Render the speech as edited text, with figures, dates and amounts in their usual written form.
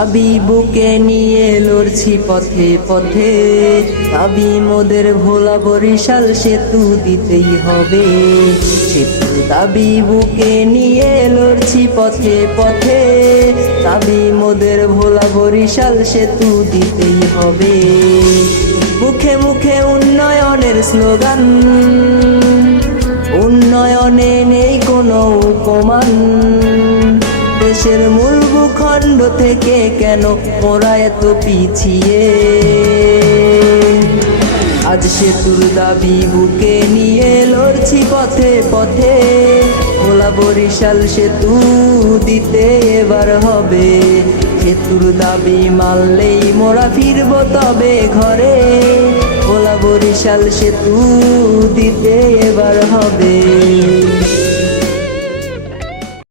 দাবি বুকে নিয়ে লড়ছি পথে পথে, দাবি মোদের ভোলা বরিশাল সেতু দিতেই হবে। সেতুর দাবি বুকে নিয়ে লড়ছি পথে পথে, দাবি মোদের ভোলা বরিশাল সেতু দিতেই হবে। মুখে মুখে উন্নয়নের স্লোগান, উন্নয়নে নেই কোনো উপমান। দেশের মূল ভূখণ্ড থেকে কেন মোরা এত পিছিয়ে? আজ সেতুর দাবি বুকে নিয়ে লড়ছি পথে পথে, ভোলা বরিশাল সেতু দিতে এবার হবে। সেতুর দাবি মানলেই মোরা ফিরবো তবে ঘরে, ভোলা বরিশাল সেতু